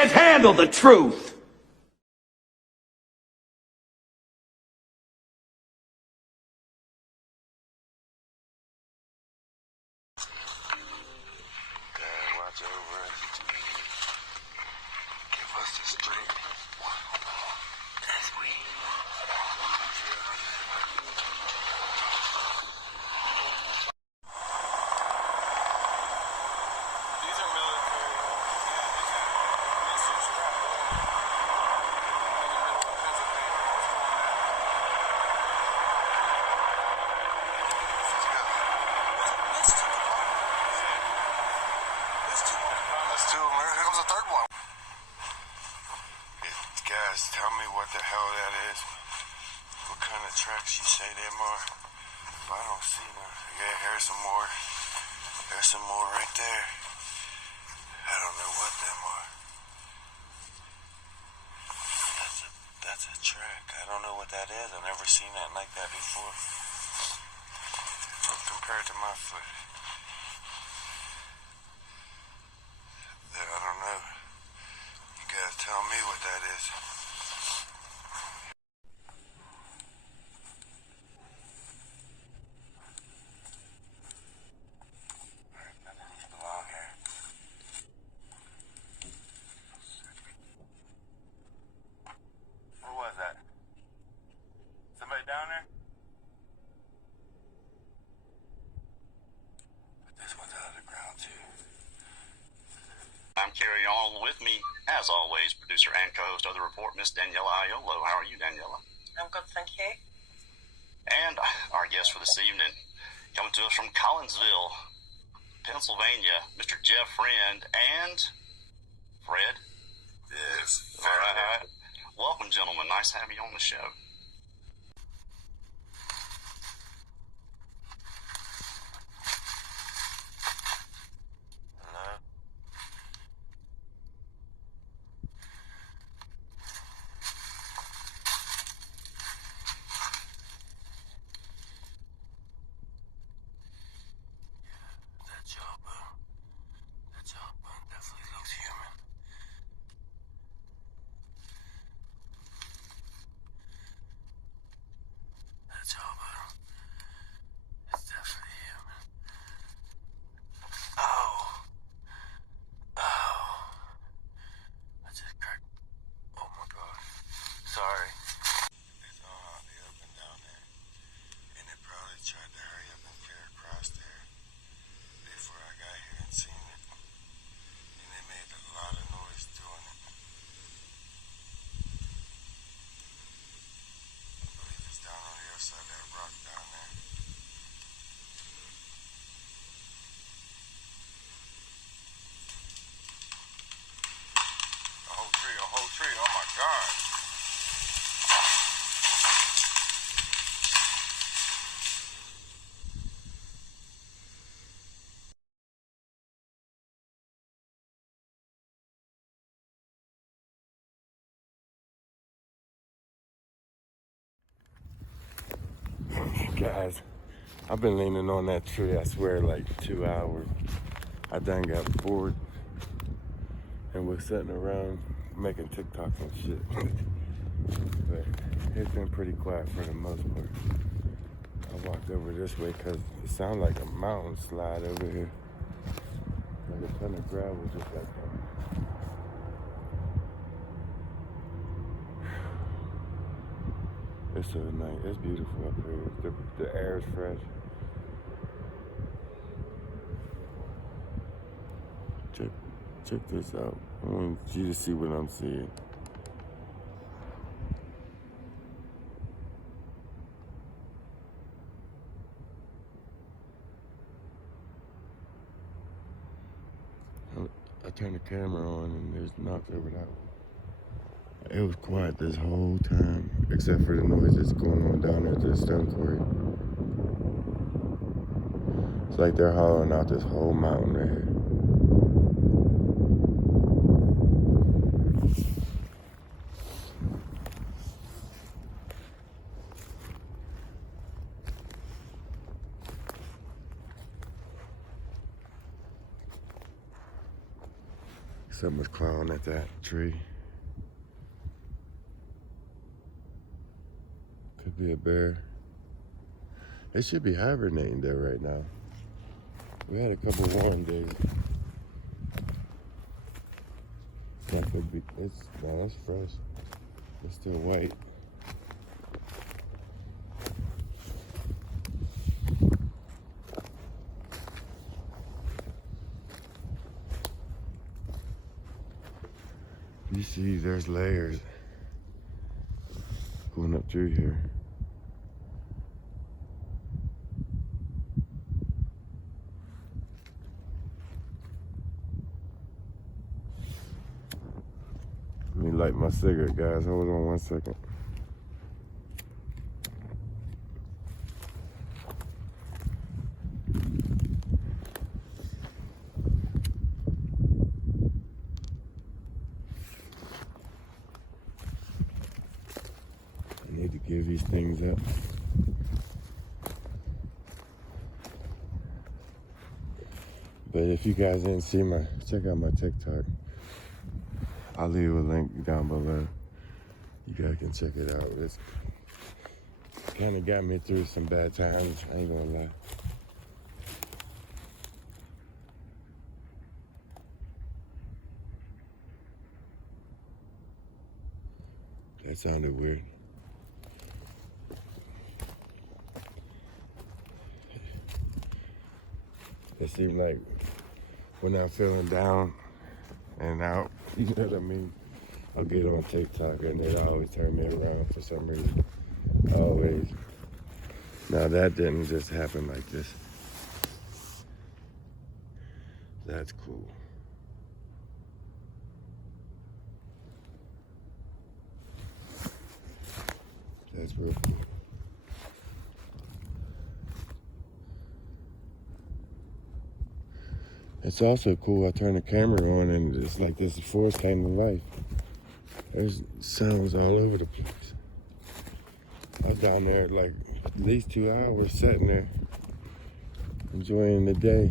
can't handle the truth. Watch over us. Give us the strength. As we. These are military. Missiles strapped on in the middle of Pennsylvania. What's going on? Let's go. That's two. That's two. Here comes a third one. Guys, tell me what the hell that is. What kind of tracks you say them are? I don't see none. Yeah, here's some more. There's some more right there. I don't know what them are. That's a track. I don't know what that is. I've never seen that like that before. Compared to my foot. I don't know. You guys tell me what that is. None of these belong here. What was that? Somebody down there? But this one's out of the ground too. I'm Carrie on with me, as always, producer and co-host of the report, Miss Daniela Aiello. How are you, Daniela? I'm good, thank you. And our guest for this evening, coming to us from Collinsville, Pennsylvania, Mr. Jeff Friend and Fred. Yes. All right. Welcome, gentlemen. Nice to have you on the show. Hello? That jawbone definitely looks human. That jawbone is definitely human. Oh. I just cracked. Oh my gosh. Sorry. It's all out in the open down there. And it probably tried to hurry up and clear across there before I got here and seen it. And they made a lot of noise doing it. I believe it's down on the other side of that rock down there. A whole tree, oh my God. Guys, I've been leaning on that tree, I swear, like 2 hours. I done got bored and was sitting around making TikToks and shit. But it's been pretty quiet for the most part. I walked over this way because it sounded like a mountain slide over here. Like a ton of gravel just like that. It's so nice. It's beautiful up here. The air is fresh. Check this out. I want you to see what I'm seeing. I turned the camera on and there's knocks over that way. It was quiet this whole time, except for the noise that's going on down at the stone quarry. It's like they're hollowing out this whole mountain right here. Something was clawing at that tree. Could be a bear. It should be hibernating there right now. We had a couple warm days. That could be, no, that's fresh. It's still white. You see, there's layers going up through here. Let me light my cigarette, guys. Hold on 1 second. I need to give these things up. But if you guys didn't see check out my TikTok. I'll leave a link down below. You guys can check it out. It's kind of got me through some bad times, I ain't gonna lie. That sounded weird. It seemed like when I'm feeling down and out, you know what I mean? I'll get on TikTok and it always turn me around for some reason. Always. Now that didn't just happen like this. That's cool. That's real cool. It's also cool, I turn the camera on and it's like this forest came to life. There's sounds all over the place. I was down there like at least 2 hours sitting there, enjoying the day.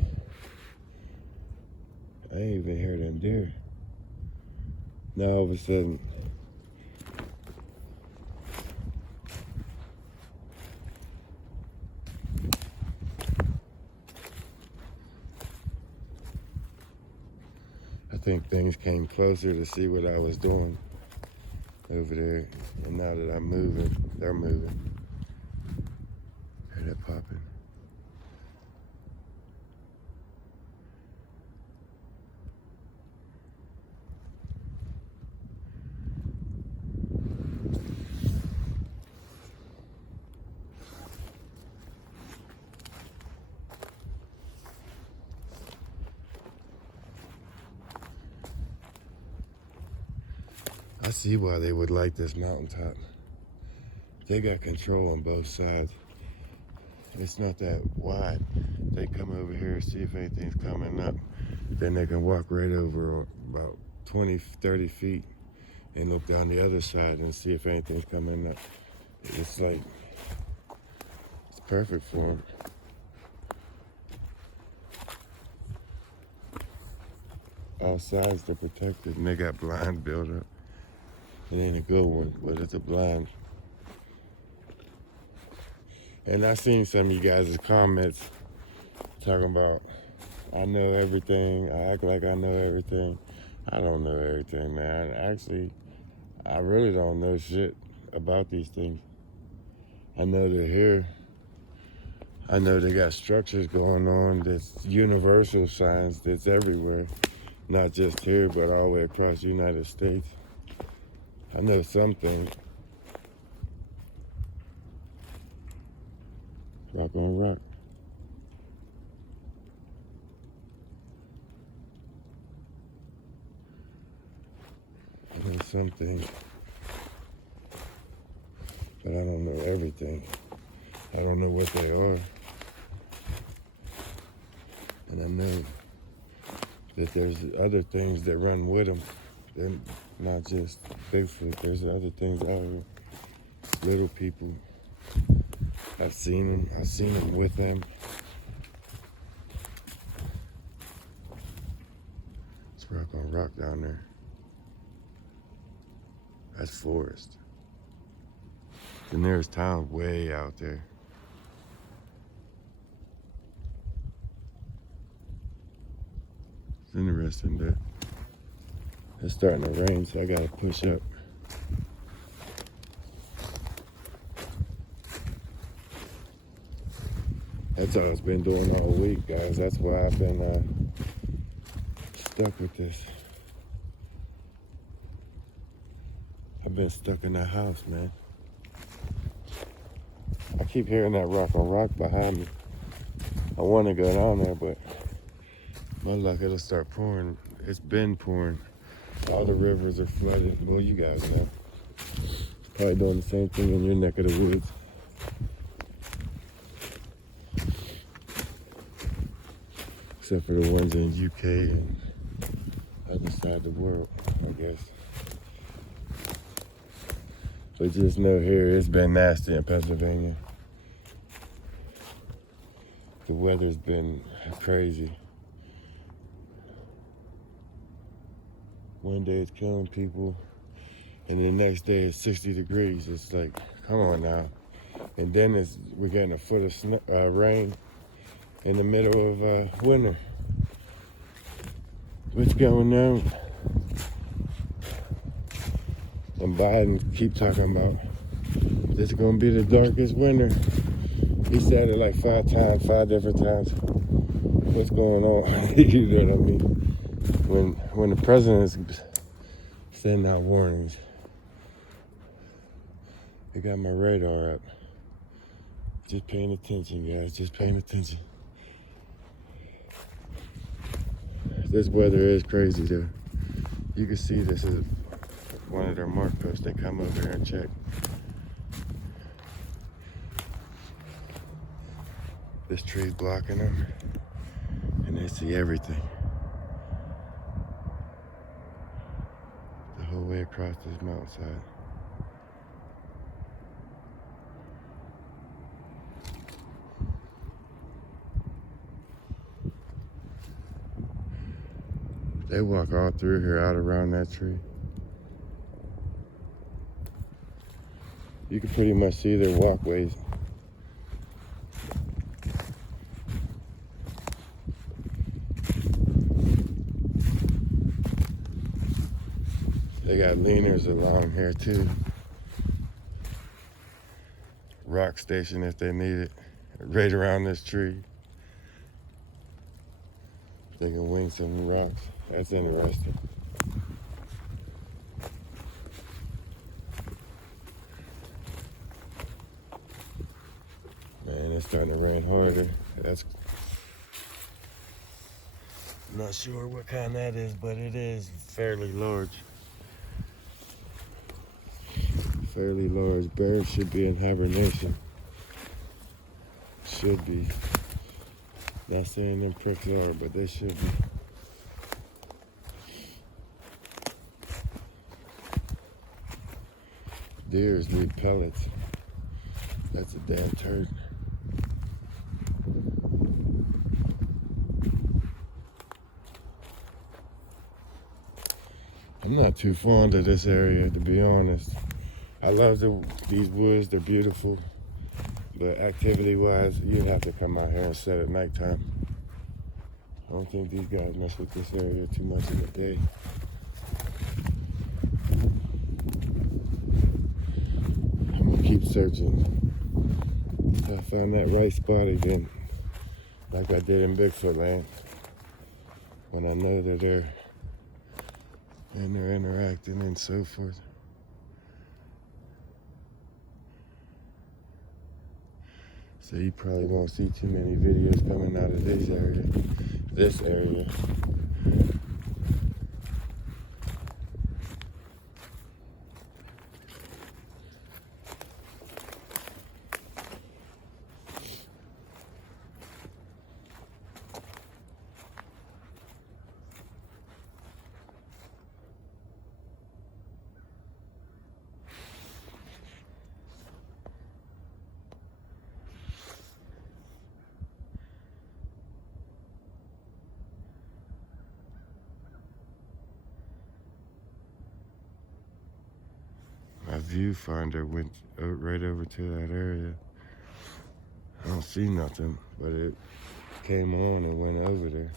I ain't even hear them deer. Now all of a sudden, I think things came closer to see what I was doing over there. And now that I'm moving, they're moving. Hear that popping? I see why they would like this mountaintop. They got control on both sides. It's not that wide. They come over here, see if anything's coming up. Then they can walk right over about 20, 30 feet and look down the other side and see if anything's coming up. It's like, it's perfect for them. All sides they're protected and they got blind built up. It ain't a good one, but it's a blind. And I seen some of you guys' comments talking about, I know everything, I act like I know everything. I don't know everything, man. Actually, I really don't know shit about these things. I know they're here. I know they got structures going on that's universal signs that's everywhere. Not just here, but all the way across the United States. I know some things. Rock on rock. I know some things, but I don't know everything. I don't know what they are. And I know that there's other things that run with them. They're not just Bigfoot. There's other things out here. Little people. I've seen them. I've seen them with them. Let's rock on rock down there. That's forest. The nearest town way out there. It's interesting that it's starting to rain, so I gotta push up. That's all I've been doing all week, guys. That's why I've been stuck with this. I've been stuck in that house, man. I keep hearing that rock on rock behind me. I want to go down there, but my luck, it'll start pouring. It's been pouring. All the rivers are flooded. Well, you guys know. Probably doing the same thing in your neck of the woods. Except for the ones in UK and other side of the world, I guess. But just know here, it's been nasty in Pennsylvania. The weather's been crazy. One day it's killing people, and the next day it's 60 degrees. It's like, come on now. And then we're getting a foot of rain in the middle of winter. What's going on? And Biden keep talking about this is gonna be the darkest winter. He said it like 5 different times. What's going on? You know what I mean? When the president's sending out warnings, I got my radar up. Just paying attention, guys. Just paying attention. This weather is crazy, though. You can see this is one of their mark posts. They come over here and check. This tree's blocking them, and they see everything. The whole way across this mountainside. They walk all through here, out around that tree. You can pretty much see their walkways. They got leaners along here too. Rock station if they need it, right around this tree. They can wing some rocks. That's interesting. Man, it's starting to rain harder. I'm not sure what kind that is, but it is fairly large. Fairly large. Bears should be in hibernation. Should be. Not saying them pricks are, but they should be. Deers need pellets. That's a damn turd. I'm not too fond of this area, to be honest. I love these woods, they're beautiful. But activity-wise, you'd have to come out here and set at nighttime. I don't think these guys mess with this area too much in the day. I'm gonna keep searching. Until I found that right spot again, like I did in Bigfoot land. When I know that they're interacting and so forth. So you probably won't see too many videos coming out of this area. viewfinder went right over to that area. I don't see nothing, but it came on and went over there.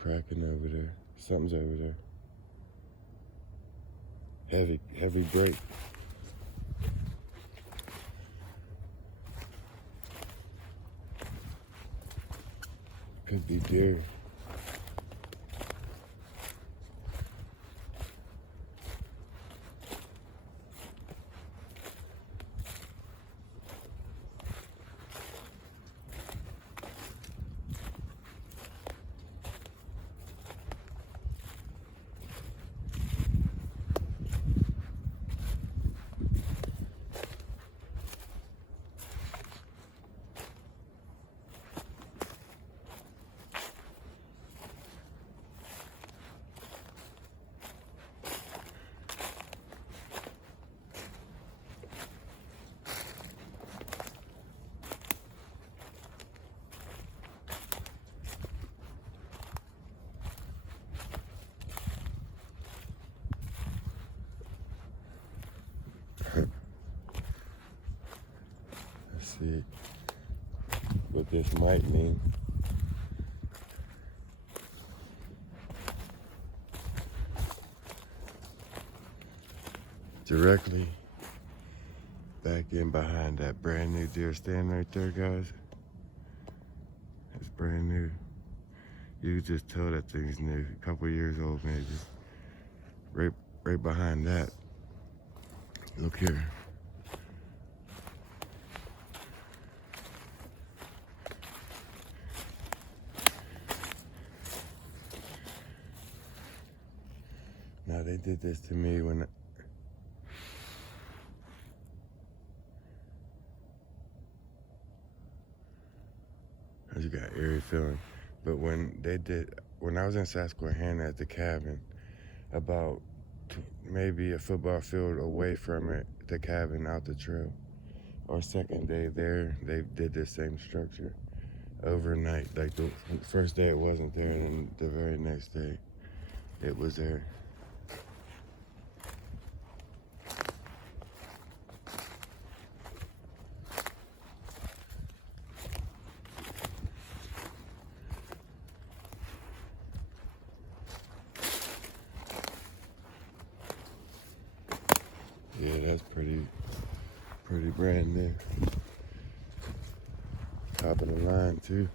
Cracking over there. Something's over there. Heavy brake. Could be deer. Let's see what this might mean. Directly back in behind that brand new deer stand right there, guys. It's brand new. You could just tell that thing's new, a couple years old maybe. Right behind that. Look here. Now they did this to me when I just got eerie feeling. But when I was in Susquehanna at the cabin, about maybe a football field away from it, the cabin out the trail, our second day there, they did this same structure overnight. Like the first day it wasn't there, and the very next day it was there. Yeah, that's pretty brand new. Top of the line too.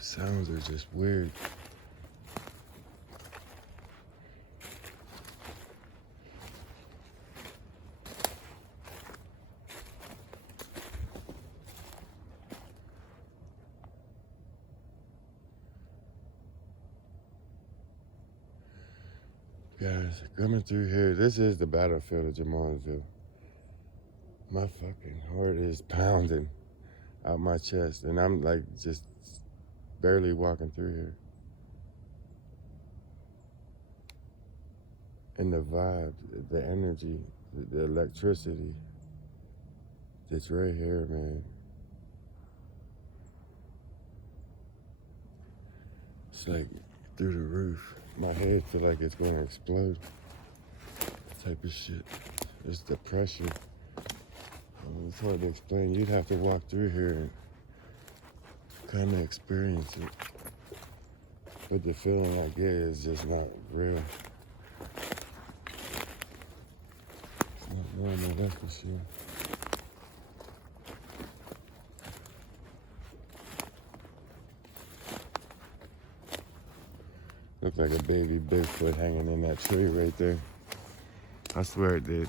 Sounds are just weird. Guys, coming through here, this is the battlefield of Jamalsville. My fucking heart is pounding out my chest, and I'm like just barely walking through here. And the vibe, the energy, the electricity that's right here, man. It's like through the roof. My head feel like it's gonna explode. Type of shit. It's the pressure. It's hard to explain. You'd have to walk through here and kind of experience it. But the feeling I get is just not real. It's not normal, that's for sure. Looked like a baby Bigfoot hanging in that tree right there. I swear it did.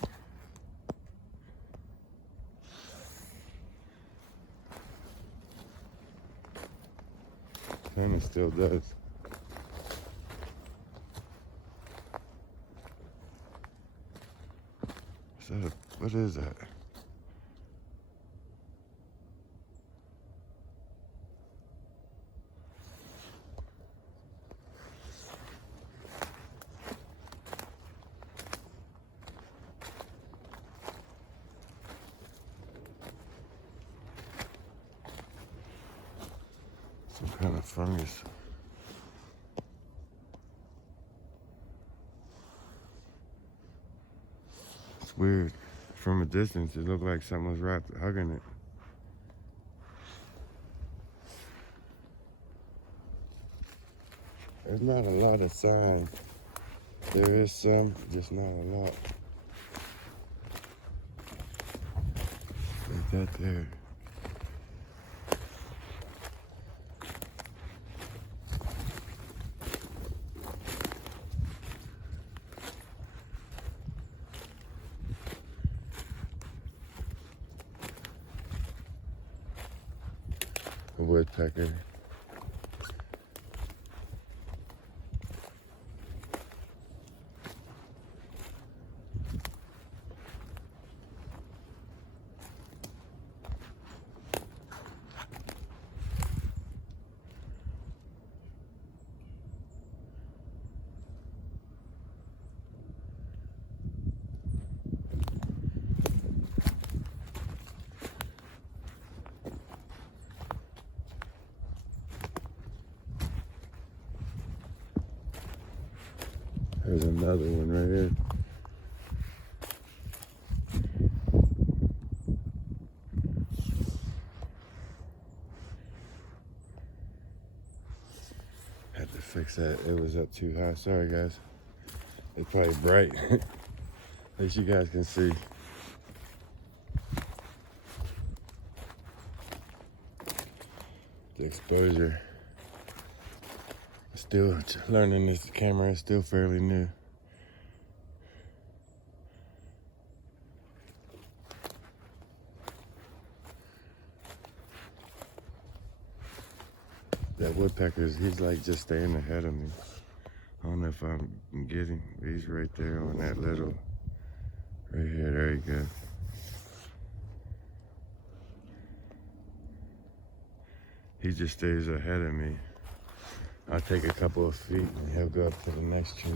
And it still does. What is that? Some kind of fungus. It's weird. From a distance, it looked like something was wrapped, hugging it. There's not a lot of sign. There is some, just not a lot. Like that there. A woodpecker. There's another one right here. Had to fix that. It was up too high. Sorry, guys. It's probably bright. At least you guys can see. The exposure. Still learning this camera is still fairly new. That woodpecker's, he's like just staying ahead of me. I don't know if I'm getting, he's right there on that little, right here, there you go. He just stays ahead of me. I'll take a couple of feet and he'll go up to the next tree.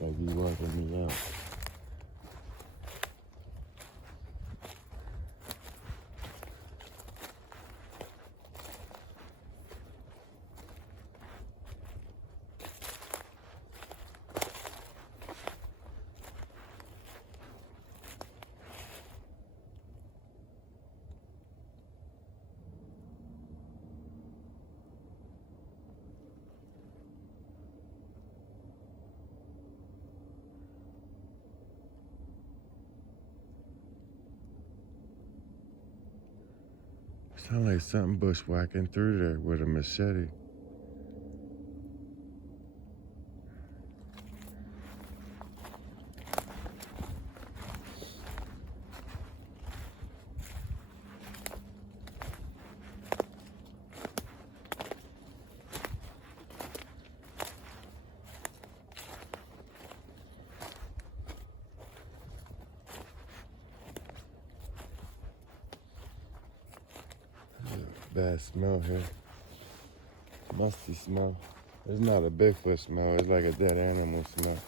Like he's walking me out. Sound like something bushwhacking through there with a machete. Bad smell here. Musty smell. It's not a Bigfoot smell, it's like a dead animal smell.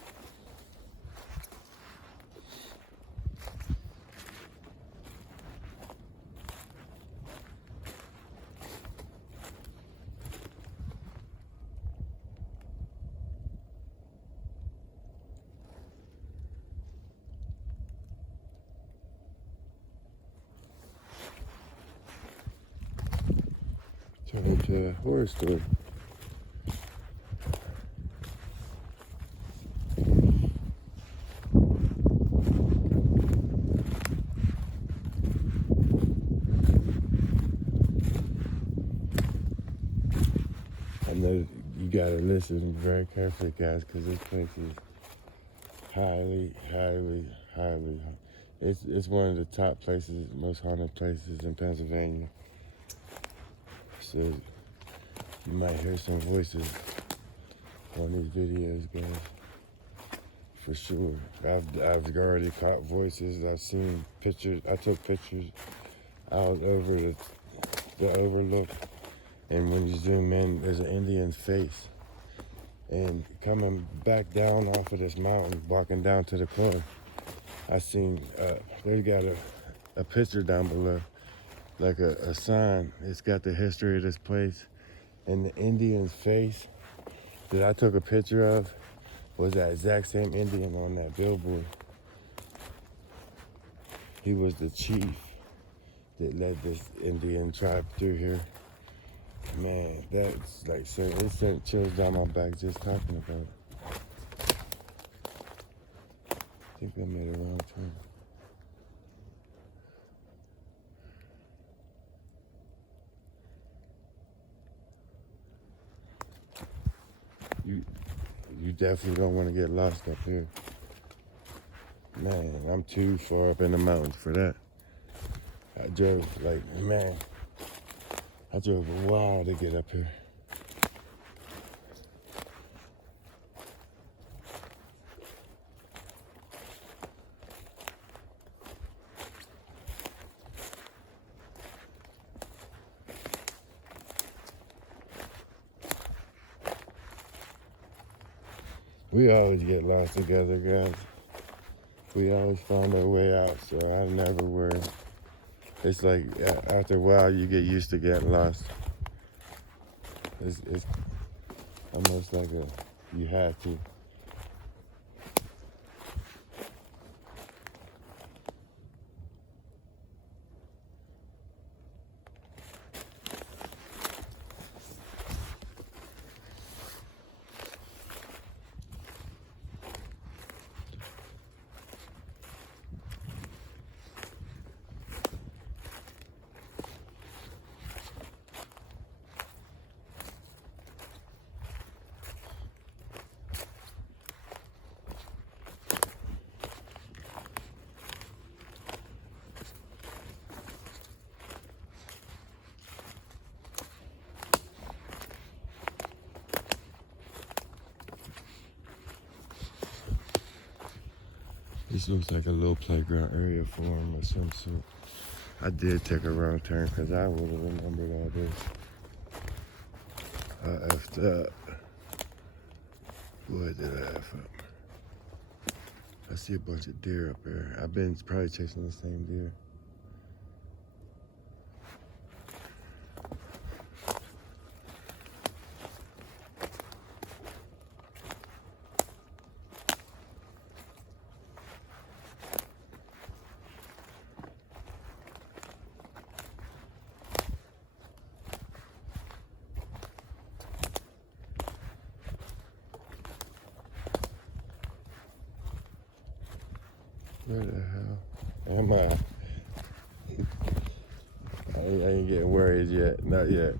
Turn into a horror story. I know you gotta listen very carefully, guys, because this place is highly. It's one of the top places, most haunted places in Pennsylvania. So you might hear some voices on these videos, guys. For sure. I've already caught voices. I've seen pictures. I took pictures. I was over the overlook. And when you zoom in, there's an Indian's face. And coming back down off of this mountain, walking down to the corner, I seen, they got a picture down below, like a sign. It's got the history of this place. And the Indian's face that I took a picture of was that exact same Indian on that billboard. He was the chief that led this Indian tribe through here. Man, that's like, it sent chills down my back just talking about it. I think I made a wrong turn. You definitely don't want to get lost up here. Man, I'm too far up in the mountains for that. I drove I drove a while to get up here. We always get lost together, guys. We always find our way out, so I never worry. It's like after a while, you get used to getting lost. It's almost like you have to. This looks like a little playground area for him or some sort. I did take a wrong turn because I would have remembered all this. I effed up. Boy, did I F up. I see a bunch of deer up there. I've been probably chasing the same deer. Where the hell am I? I ain't getting worried yet. Not yet.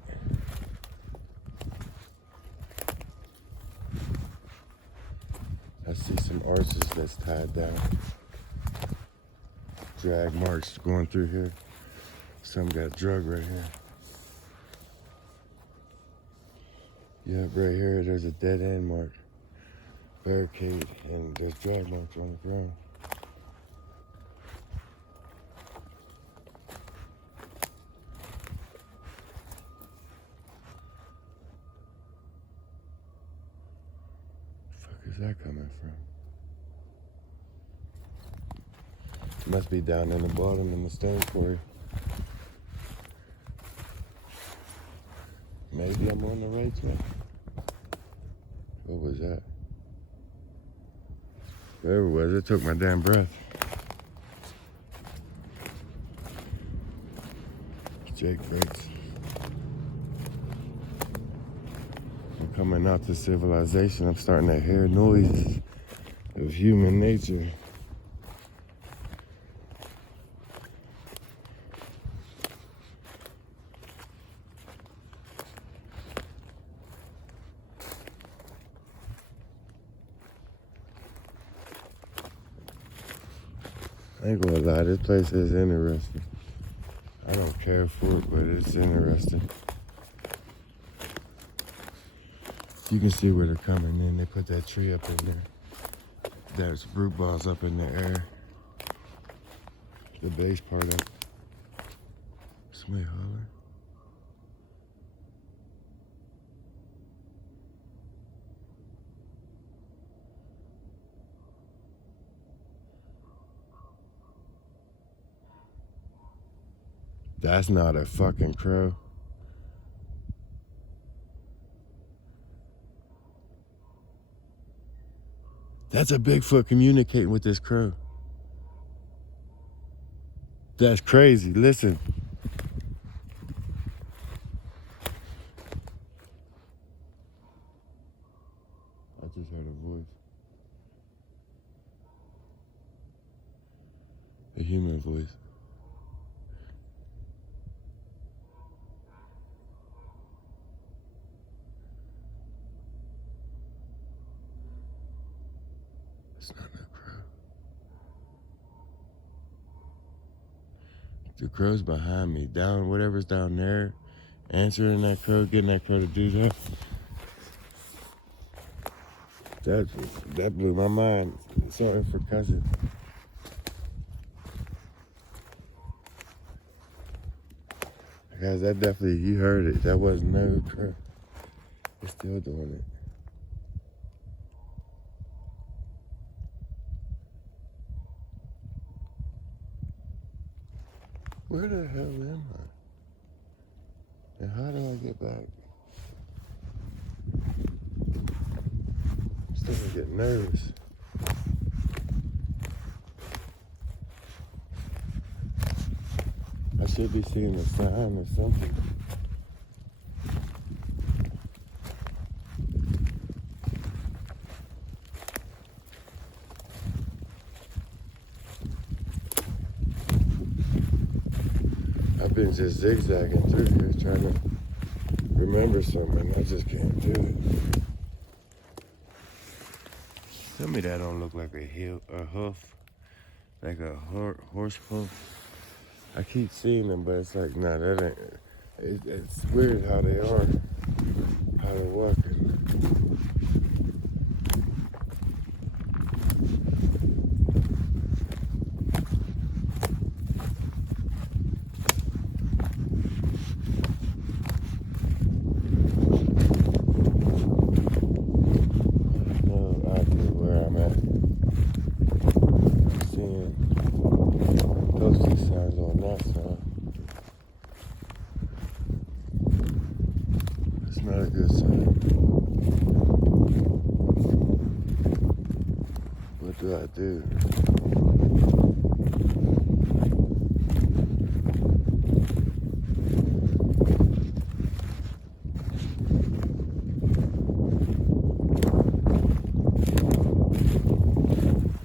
I see some arches that's tied down. Drag marks going through here. Some got drug right here. Yep, right here there's a dead end mark. Barricade, and there's drag marks on the ground. Where's that coming from? Must be down in the bottom in the stone quarry. Maybe I'm on the right track. What was that? Whatever it was, it took my damn breath. Jake breaks. Coming out to civilization, I'm starting to hear noises of human nature. I ain't gonna lie, this place is interesting. I don't care for it, but it's interesting. You can see where they're coming in. They put that tree up in there. There's root balls up in the air. The base part up. Somebody holler. That's not a fucking crow. That's a Bigfoot communicating with this crow. That's crazy. Listen. I just heard a voice. A human voice. It's not a crow. The crow's behind me. Down, whatever's down there. Answering that crow, getting that crow to do that. That blew my mind. Sorry for cussing. Guys, that definitely, you heard it. That wasn't no crow. It's still doing it. Where the hell am I? And how do I get back? I'm starting to get nervous. I should be seeing a sign or something. I've been just zigzagging through here trying to remember something. I just can't do it. Tell me that don't look like a hoof, like a horse hoof. I keep seeing them, but it's like, nah, that ain't. It's weird how they are, how they're walking. Not a good sign. What do I do?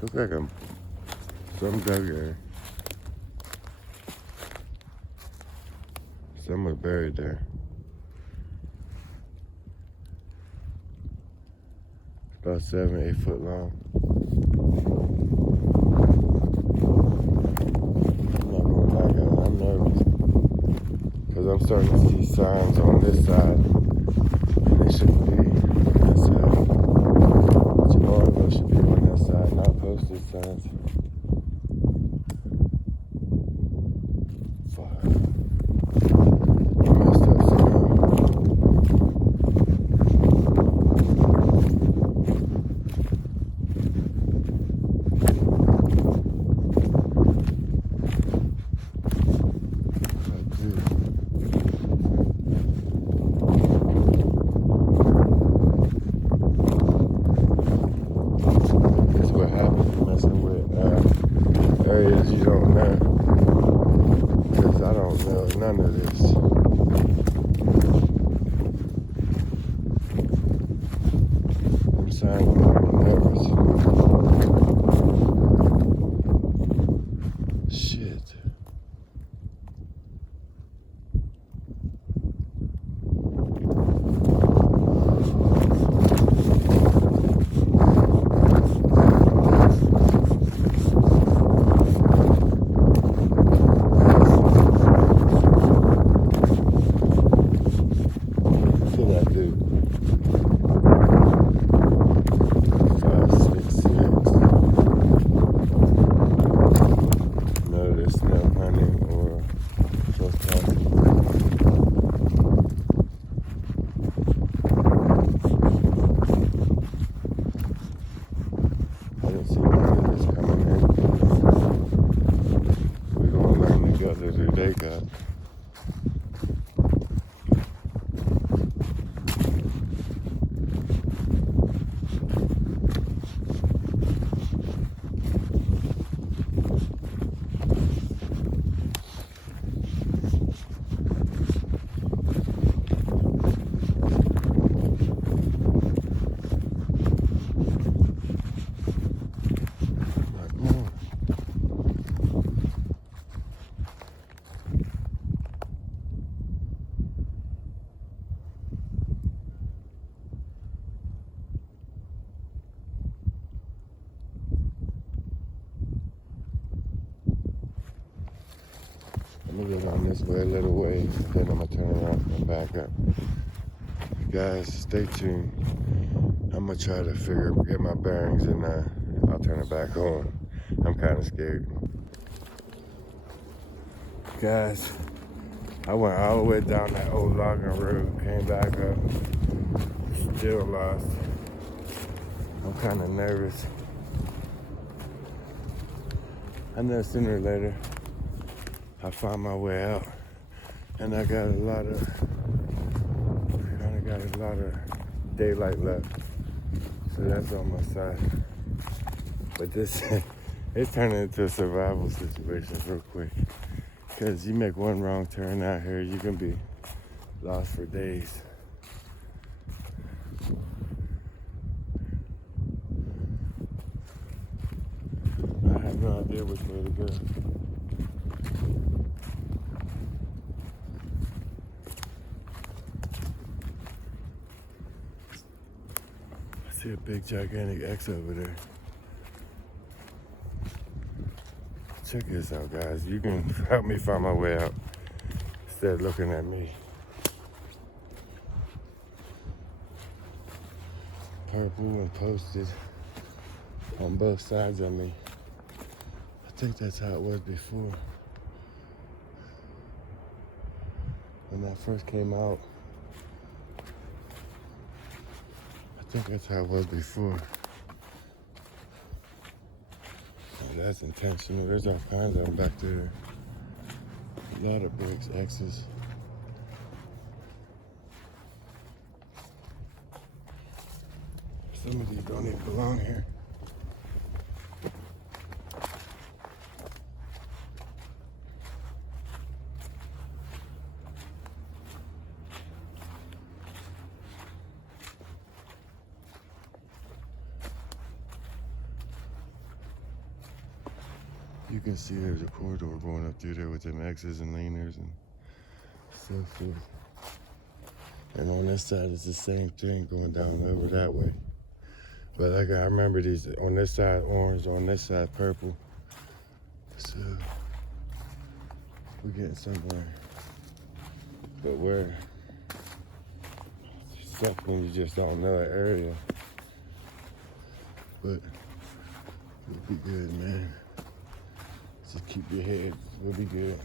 Look like I'm some graveyard. Someone buried there. About 7, 8 foot long. I'm not gonna lie, guys, I'm nervous. Because I'm starting to see signs on this side. And they shouldn't be on that side. Jamarville should be on that side, not posted signs. Fuck. I messed up somehow. Areas you don't know, because I don't know none of this. I'm starting to make me nervous. Shit. Let me go down this way a little way, then I'm gonna turn around and back up. Guys, stay tuned. I'm gonna try to get my bearings, and I'll turn it back on. I'm kind of scared. Guys, I went all the way down that old logging road, came back up, still lost. I'm kind of nervous. I know sooner or later I find my way out, and I got a lot of daylight left, so that's on my side. But this, it's turning into a survival situation real quick, because you make one wrong turn out here, you can be lost for days. I have no idea which way to go. I see a big gigantic X over there. Check this out, guys. You can help me find my way out instead of looking at me. Purple and posted on both sides of me. I think that's how it was before. When that first came out, I think that's how it was before. Oh, that's intentional. There's all kinds of them back there. A lot of bricks, X's. Some of these don't even belong here. You can see there's a corridor going up through there with them X's and leaners and so forth. And on this side, it's the same thing going down over that way. But like I remember these, on this side orange, on this side purple. So we're getting somewhere. But where? It's something you just don't know that area. But we'll be good, man. Just keep your head, we'll be good.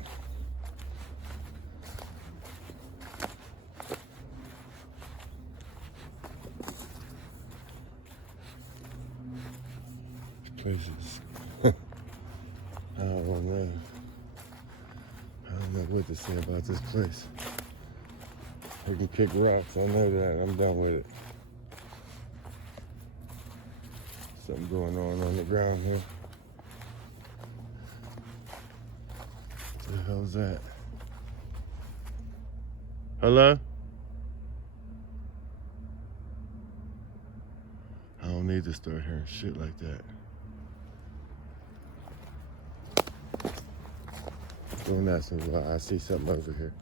Places. I don't know. I don't know what to say about this place. We can kick rocks, I know that. I'm done with it. Something going on the ground here. What the hell's that? Hello? I don't need to start hearing shit like that. Doing that so I see something over here.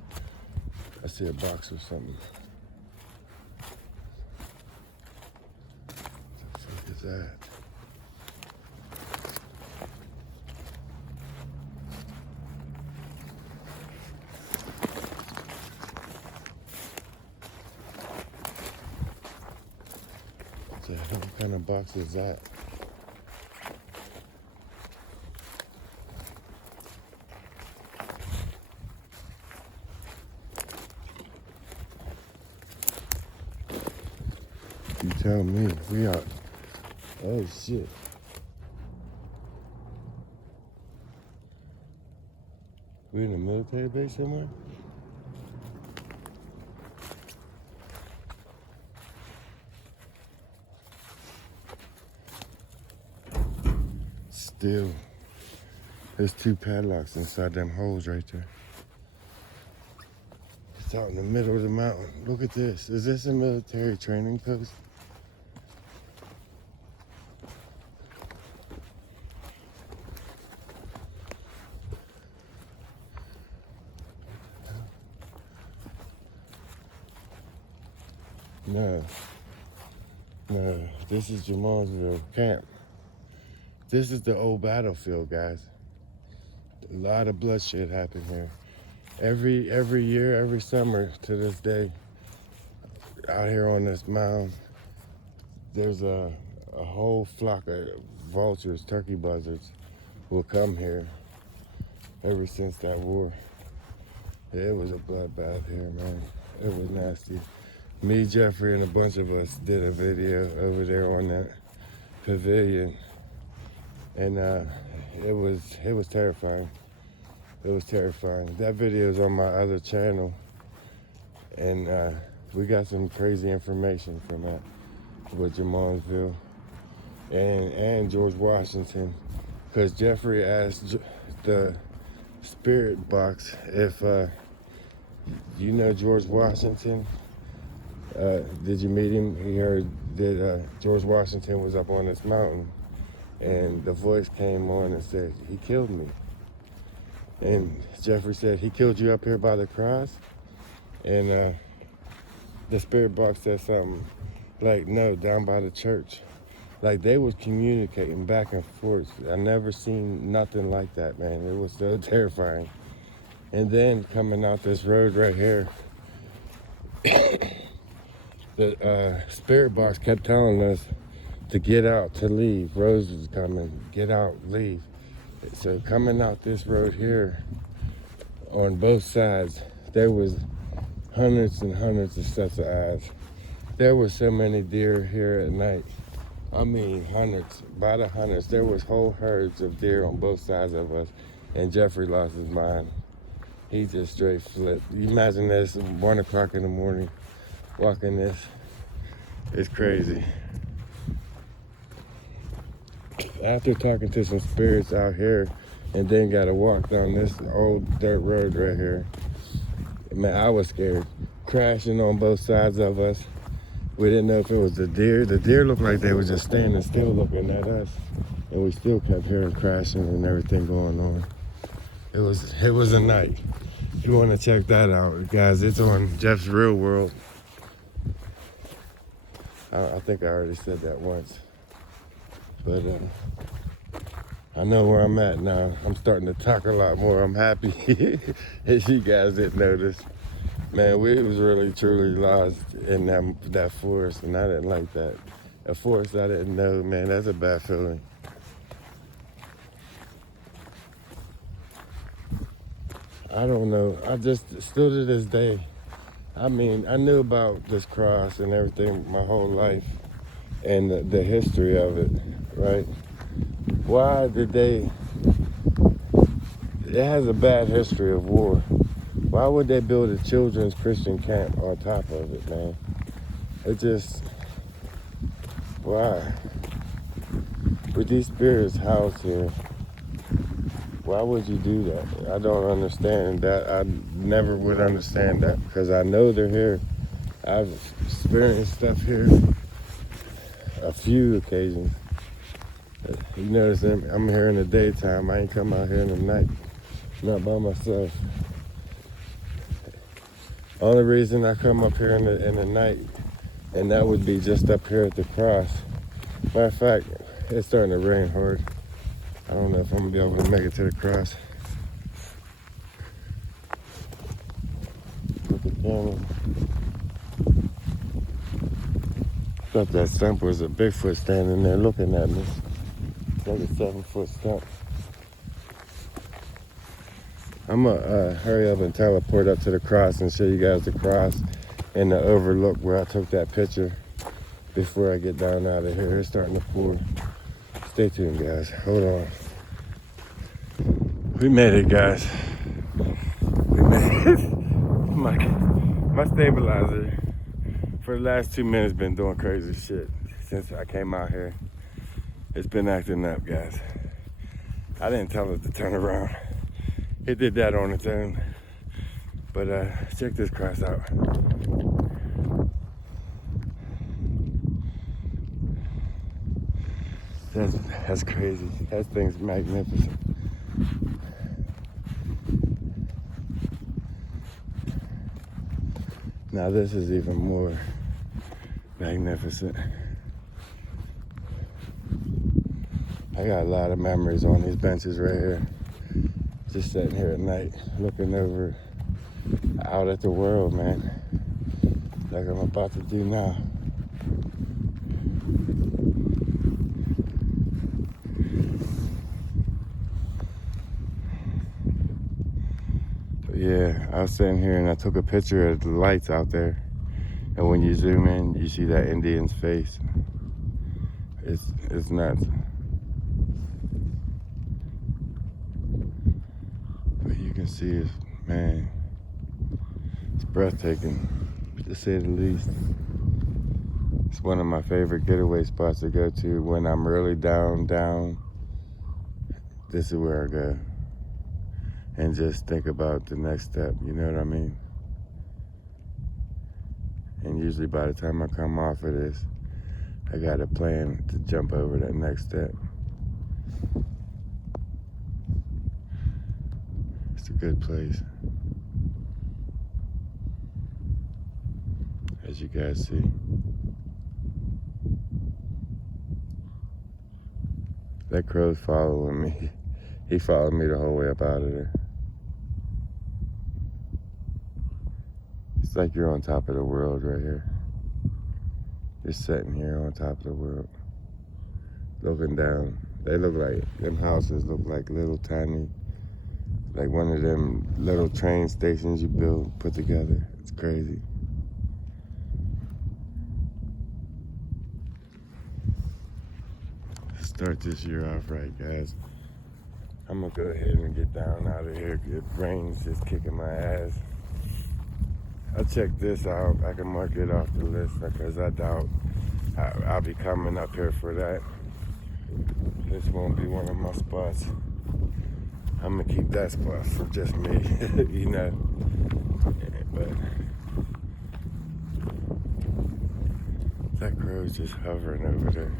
I see a box or something. What the fuck is that? What the hell kind of box is that? You tell me. We are. Oh shit. We in a military base somewhere? Still, there's 2 padlocks inside them holes right there. It's out in the middle of the mountain. Look at this. Is this a military training post? No. No, this is Jamalsville camp. This is the old battlefield, guys. A lot of bloodshed happened here. Every year, every summer to this day, out here on this mound, there's a whole flock of vultures, turkey buzzards, will come here ever since that war. Yeah, it was a bloodbath here, man. It was nasty. Me, Jeffrey, and a bunch of us did a video over there on that pavilion, and it was terrifying. It was terrifying. That video is on my other channel, and we got some crazy information from that with Jamalsville and George Washington, because Jeffrey asked the spirit box if you know George Washington. Did you meet him? He heard that George Washington was up on this mountain, and the voice came on and said, "He killed me." And Jeffrey said, "He killed you up here by the cross?" And the spirit box said something like, "No, down by the church." Like they was communicating back and forth. I never seen nothing like that, man. It was so terrifying. And then coming out this road right here, the spirit box kept telling us to get out, to leave. Rose was coming, get out, leave. So coming out this road here, on both sides, there was hundreds and hundreds of sets of eyes. There were so many deer here at night. I mean, hundreds, by the hundreds. There was whole herds of deer on both sides of us, and Jeffrey lost his mind. He just straight flipped. You imagine this, 1 o'clock in the morning, walking this. It's crazy. After talking to some spirits out here, and then got to walk down this old dirt road right here, man, I was scared. Crashing on both sides of us. We didn't know if it was the deer. The deer looked like they were just standing still looking at us, and we still kept hearing crashing and everything going on. It was a night. If you want to check that out, guys, it's on Jeff's Real World. I think I already said that once, but I know where I'm at now. I'm starting to talk a lot more. I'm happy. If you guys didn't notice, man, we was really truly lost in that forest, and I didn't like that. A forest I didn't know, man, that's a bad feeling. I don't know. I just, still to this day, I mean, I knew about this cross and everything my whole life and the history of it, right? Why did it has a bad history of war. Why would they build a children's Christian camp on top of it, man? It just, why? With these spirits housed here, why would you do that? I don't understand that. I never would understand that, because I know they're here. I've experienced stuff here a few occasions. You notice I'm here in the daytime. I ain't come out here in the night. Not by myself. Only reason I come up here in the night, and that would be just up here at the cross. Matter of fact, it's starting to rain hard. I don't know if I'm gonna be able to make it to the cross. Put the camera. Thought that stump was a Bigfoot standing there looking at me. It's like a 7-foot stump. I'm gonna hurry up and teleport up to the cross and show you guys the cross and the overlook where I took that picture before I get down out of here. It's starting to pour. Stay tuned, guys. Hold on. We made it, guys. We made it. My stabilizer for the last 2 minutes been doing crazy shit since I came out here. It's been acting up, guys. I didn't tell it to turn around. It did that on its own. But check this cross out. That's crazy. That thing's magnificent. Now this is even more magnificent. I got a lot of memories on these benches right here. Just sitting here at night, looking over out at the world, man, like I'm about to do now. But yeah, I was sitting here and I took a picture of the lights out there, and when you zoom in, you see that Indian's face. It's nuts. But you can see it, man. It's breathtaking, to say the least. It's one of my favorite getaway spots to go to when I'm really down. This is where I go. And just think about the next step, you know what I mean? And usually by the time I come off of this, I got a plan to jump over that next step. It's a good place. As you guys see. That crow's following me. He followed me the whole way up out of there. It's like you're on top of the world right here. You're sitting here on top of the world, looking down. They look like, them houses look like little tiny, like one of them little train stations you put together. It's crazy. Start this year off right, guys. I'm gonna go ahead and get down out of here. The rain's just kicking my ass. I'll check this out. I can mark it off the list because I doubt I'll be coming up here for that. This won't be one of my spots. I'm gonna keep that spot for just me, you know. But that crow's just hovering over there.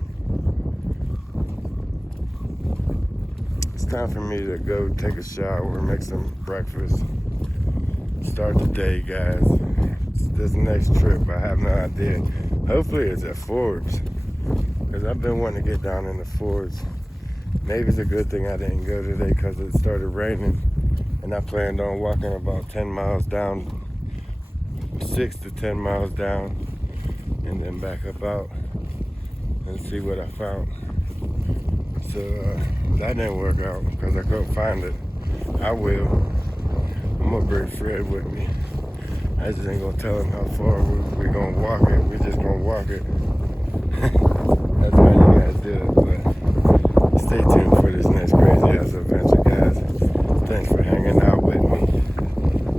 It's time for me to go take a shower, make some breakfast, start the day, guys. This next trip, I have no idea. Hopefully it's at Forbes, because I've been wanting to get down in the Forbes. Maybe it's a good thing I didn't go today because it started raining, and I planned on walking about 10 miles down, 6 to 10 miles down, and then back up out and see what I found. So that didn't work out because I couldn't find it. I will. I'm gonna bring Fred with me. I just ain't gonna tell him how far we're gonna walk it. We're just gonna walk it. That's how you guys do it. But stay tuned for this next crazy ass adventure, guys. Thanks for hanging out with me.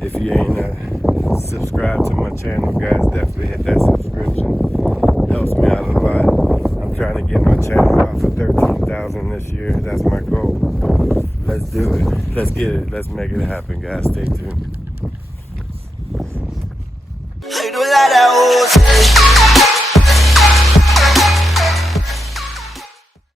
If you ain't subscribed to my channel, guys, definitely hit that subscription. Helps me out a lot. I'm trying to get my channel out for 13,000 this year. That's my goal. Let's do it. Let's get it. Let's make it happen, guys. Stay tuned.